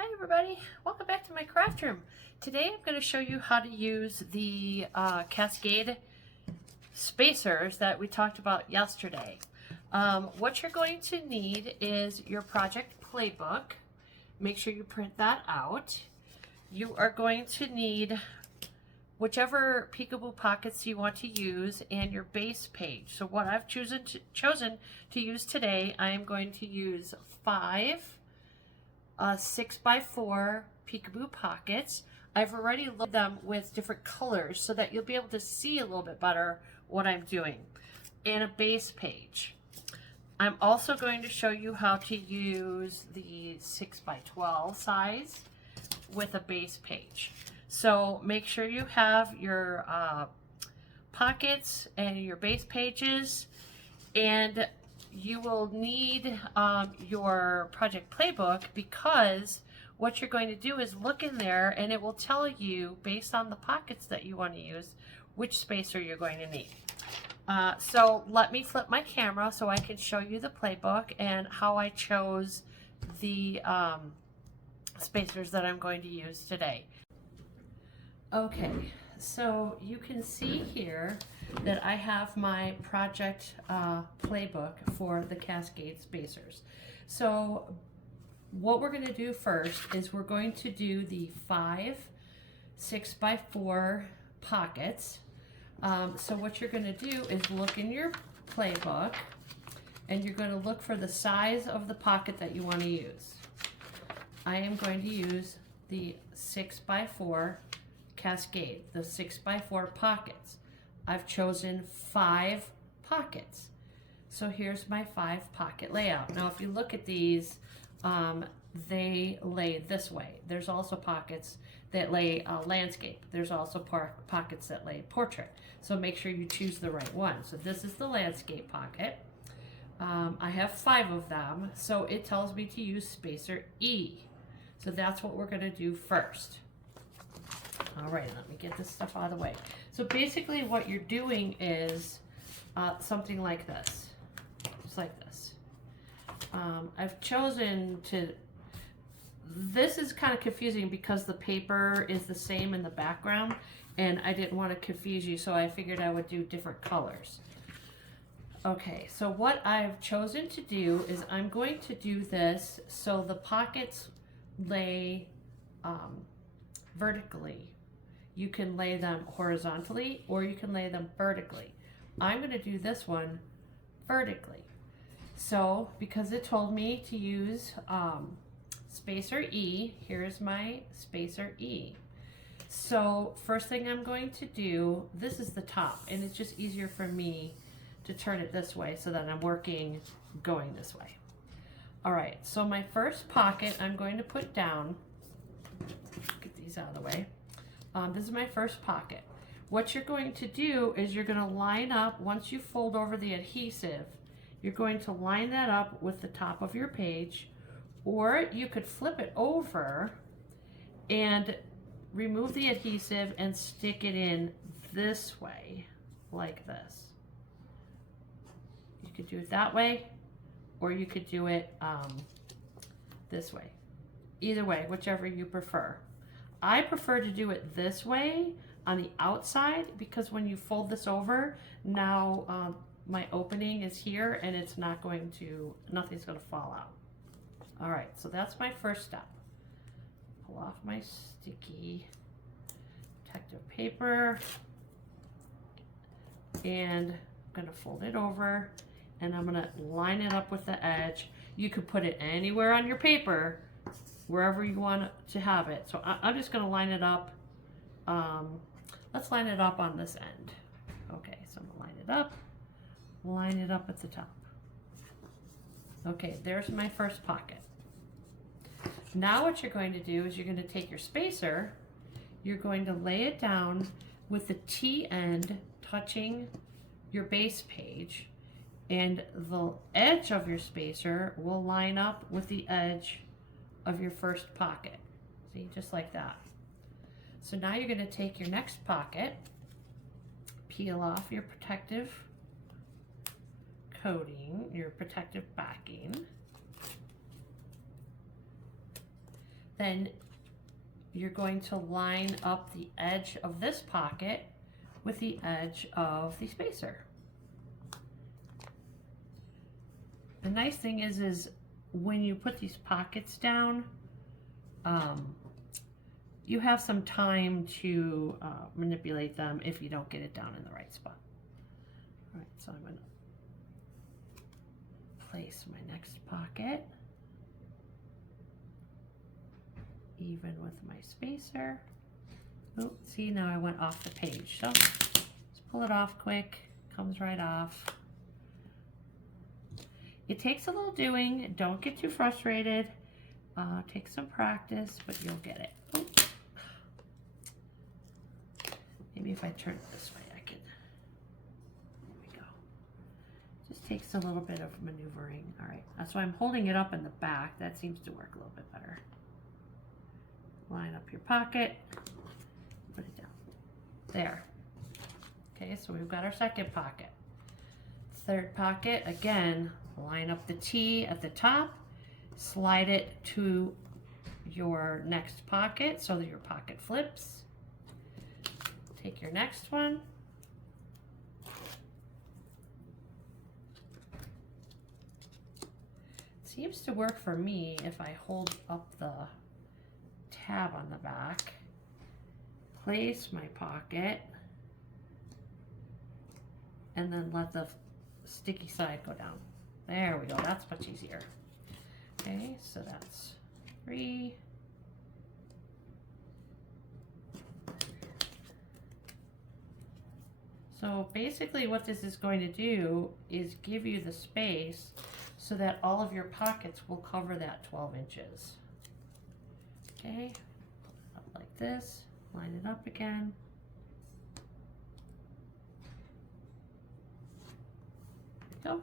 Hi everybody, welcome back to my craft room. Today I'm going to show you how to use the Cascade Spacers that we talked about yesterday. What you're going to need is your project playbook. Make sure you print that out. You are going to need whichever peekaboo pockets you want to use and your base page. So what I've chosen to use today, I am going to use 5 6x4 peekaboo pockets. I've already loaded them with different colors so that you'll be able to see a little bit better what I'm doing. And a base page. I'm also going to show you how to use the 6x12 size with a base page. So make sure you have your pockets and your base pages, and you will need your project playbook, because what you're going to do is look in there and it will tell you, based on the pockets that you want to use, which spacer you're going to need. So let me flip my camera so I can show you the playbook and how I chose the spacers that I'm going to use today. Okay, so you can see here that I have my project playbook for the Cascade Spacers. So what we're going to do first is we're going to do the 5 6x4 pockets. So what you're going to do is look in your playbook and you're going to look for the size of the pocket that you want to use. I am going to use the 6x4 Cascade, the 6x4 pockets. I've chosen 5 pockets. So here's my 5 pocket layout. Now if you look at these, they lay this way. There's also pockets that lay landscape. There's also pockets that lay portrait. So make sure you choose the right one. So this is the landscape pocket. I have 5 of them, so it tells me to use spacer E. So that's what we're going to do first. All right, let me get this stuff out of the way. So basically what you're doing is something like this, just like this. I've chosen to, this is kind of confusing because the paper is the same in the background and I didn't want to confuse you, so I figured I would do different colors. Okay, so what I've chosen to do is I'm going to do this so the pockets lay vertically. You can lay them horizontally or you can lay them vertically. I'm going to do this one vertically. So because it told me to use spacer E, here's my spacer E. So first thing I'm going to do, this is the top, and it's just easier for me to turn it this way so that I'm working going this way. All right, so my first pocket I'm going to put down, get these out of the way. This is my first pocket. What you're going to do is you're going to line up, once you fold over the adhesive, you're going to line that up with the top of your page, or you could flip it over and remove the adhesive and stick it in this way, like this. You could do it that way, or you could do it this way. Either way, whichever you prefer. I prefer to do it this way on the outside because when you fold this over, now my opening is here and it's not going to, nothing's going to fall out. All right, so that's my first step. Pull off my sticky protective paper and I'm going to fold it over and I'm going to line it up with the edge. You could put it anywhere on your paper, wherever you want to have it. So I'm just going to line it up. Let's line it up on this end. Okay, so I'm going to line it up at the top. Okay, there's my first pocket. Now what you're going to do is you're going to take your spacer, you're going to lay it down with the T end touching your base page, and the edge of your spacer will line up with the edge of your first pocket. See, just like that. So now you're going to take your next pocket, peel off your protective coating, your protective backing, then you're going to line up the edge of this pocket with the edge of the spacer. The nice thing is when you put these pockets down, you have some time to manipulate them if you don't get it down in the right spot. All right, so I'm going to place my next pocket even with my spacer. Oh, see, now I went off the page. So just pull it off quick, comes right off. It takes a little doing. Don't get too frustrated. Take some practice, but you'll get it. Oh. Maybe if I turn it this way, I can. There we go. Just takes a little bit of maneuvering. All right, that's why I'm holding it up in the back. That seems to work a little bit better. Line up your pocket, put it down. There. Okay, so we've got our second pocket. Third pocket, again, line up the T at the top, slide it to your next pocket so that your pocket flips. Take your next one. It seems to work for me if I hold up the tab on the back, place my pocket, and then let the sticky side go down. There we go, that's much easier. Okay, so that's 3. So basically what this is going to do is give you the space so that all of your pockets will cover that 12 inches. Okay, up like this, line it up again. There we go.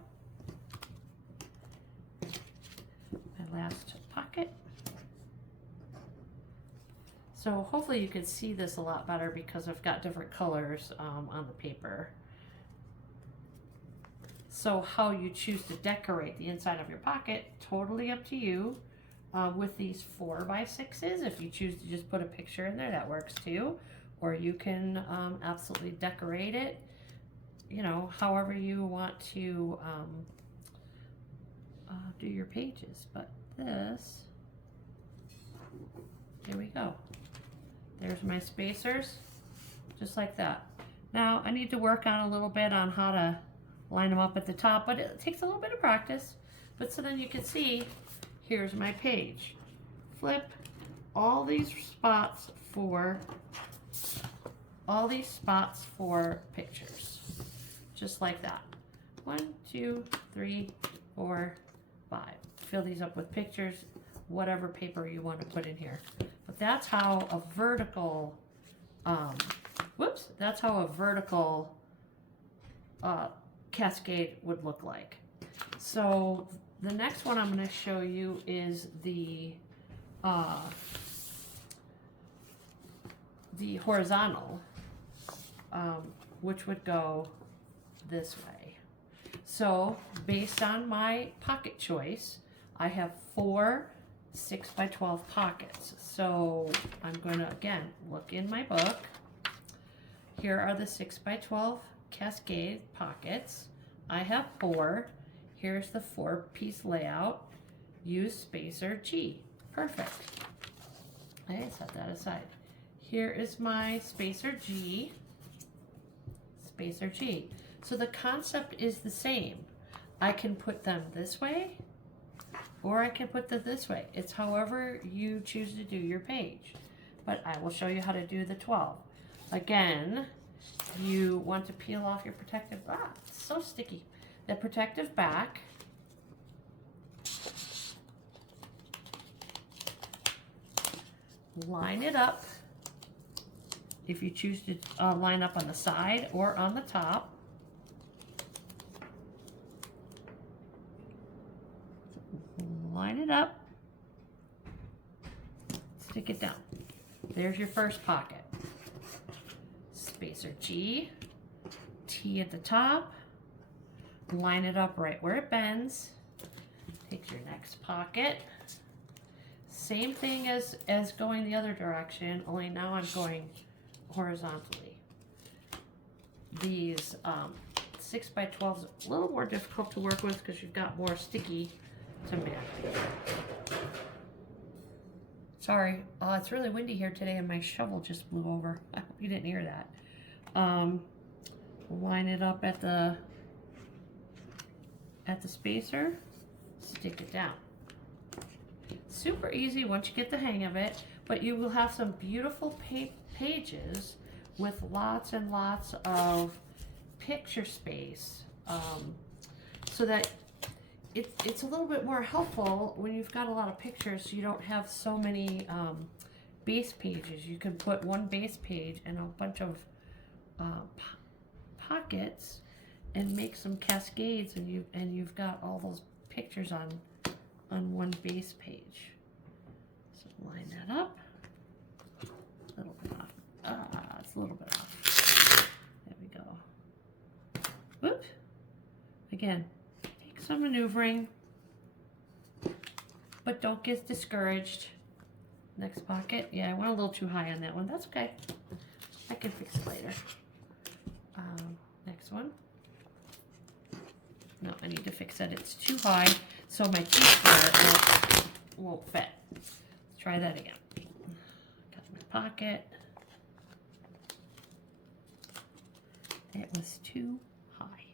My last pocket. So hopefully you can see this a lot better because I've got different colors on the paper. So how you choose to decorate the inside of your pocket, totally up to you. With these 4x6s, if you choose to just put a picture in there, that works too. Or you can absolutely decorate it, you know, however you want to do your pages. But this, here we go. There's my spacers, just like that. Now I need to work on a little bit on how to line them up at the top, but it takes a little bit of practice. But so then you can see, here's my page. Flip all these spots for pictures, just like that. 1, 2, 3, 4, 5. Fill these up with pictures, whatever paper you want to put in here. But that's how a vertical, cascade would look like. So the next one I'm going to show you is the horizontal, which would go this way. So based on my pocket choice, I have 4 6x12 pockets. So I'm going to, again, look in my book. Here are the 6x12 Cascade pockets. I have 4. Here's the 4-piece layout. Use spacer G. Perfect. Okay, set that aside. Here is my spacer G. Spacer G. So the concept is the same. I can put them this way, or I can put them this way. It's however you choose to do your page. But I will show you how to do the 12. Again, you want to peel off your protective, it's so sticky. The protective back. Line it up. If you choose to line up on the side or on the top. Line it up. Stick it down. There's your first pocket. Spacer G, T at the top. Line it up right where it bends. Take your next pocket. Same thing as going the other direction, only now I'm going horizontally. These 6x12s are a little more difficult to work with because you've got more sticky to match. Sorry, it's really windy here today and my shovel just blew over. I hope you didn't hear that. Line it up at the spacer, stick it down. Super easy once you get the hang of it, but you will have some beautiful pages with lots and lots of picture space, so that it's a little bit more helpful when you've got a lot of pictures, so you don't have so many base pages. You can put one base page and a bunch of pockets and make some cascades, and you've got all those pictures on one base page. So line that up. A little bit off. It's a little bit off. There we go. Whoop. Again, take some maneuvering, but don't get discouraged. Next pocket. Yeah, I went a little too high on that one. That's okay. I can fix it later. Next one. No, I need to fix it. It's too high, so my teeth won't fit. Let's try that again. Got my pocket. It was too high.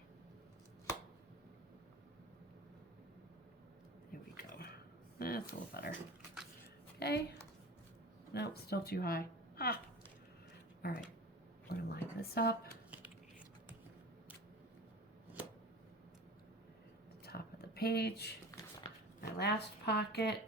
There we go. That's a little better. Okay. Nope, still too high. Ah. All right. We're gonna line this up. Top of the page. My last pocket.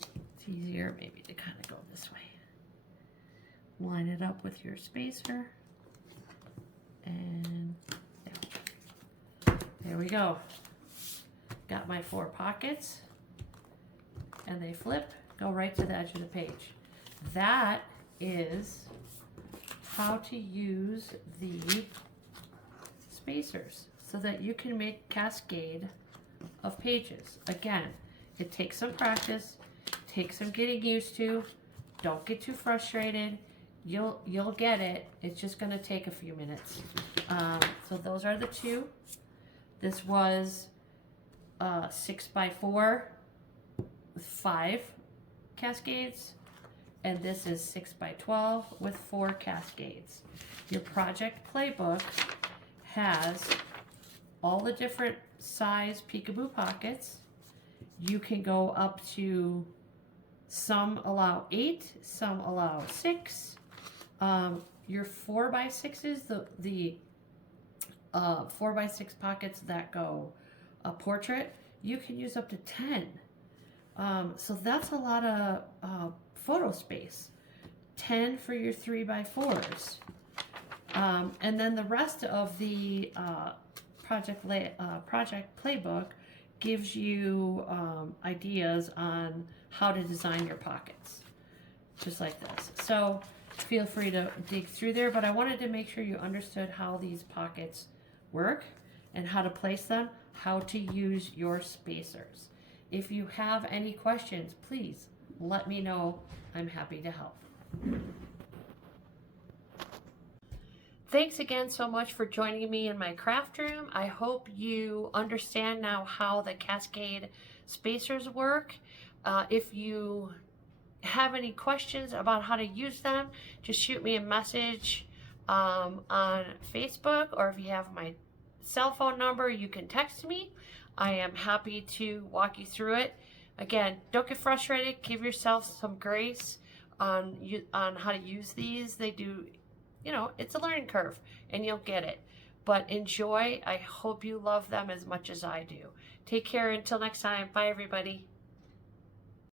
It's easier maybe to kind of go this way. Line it up with your spacer. And there we go. Got my 4 pockets, and they flip, go right to the edge of the page. That is how to use the spacers so that you can make cascade of pages. Again, it takes some practice, takes some getting used to. Don't get too frustrated. You'll get it. It's just going to take a few minutes. So those are the 2. This was 6x4 with 5 cascades, and this is 6x12 with 4 cascades. Your project playbook has all the different size peekaboo pockets. You can go up to, some allow 8, some allow 6. Your 4x6s, the 4x6 pockets that go a portrait, you can use up to 10. So that's a lot of photo space. 10 for your 3x4s. And then the rest of the project playbook gives you ideas on how to design your pockets, just like this. So feel free to dig through there, but I wanted to make sure you understood how these pockets work and how to place them, how to use your spacers. If you have any questions, please let me know. I'm happy to help. Thanks again so much for joining me in my craft room. I hope you understand now how the Cascade spacers work. If you have any questions about how to use them, just shoot me a message on Facebook, or if you have my cell phone number, you can text me. I am happy to walk you through it. Again, don't get frustrated. Give yourself some grace on how to use these. They do, you know, it's a learning curve and you'll get it. But enjoy. I hope you love them as much as I do. Take care until next time. Bye, everybody.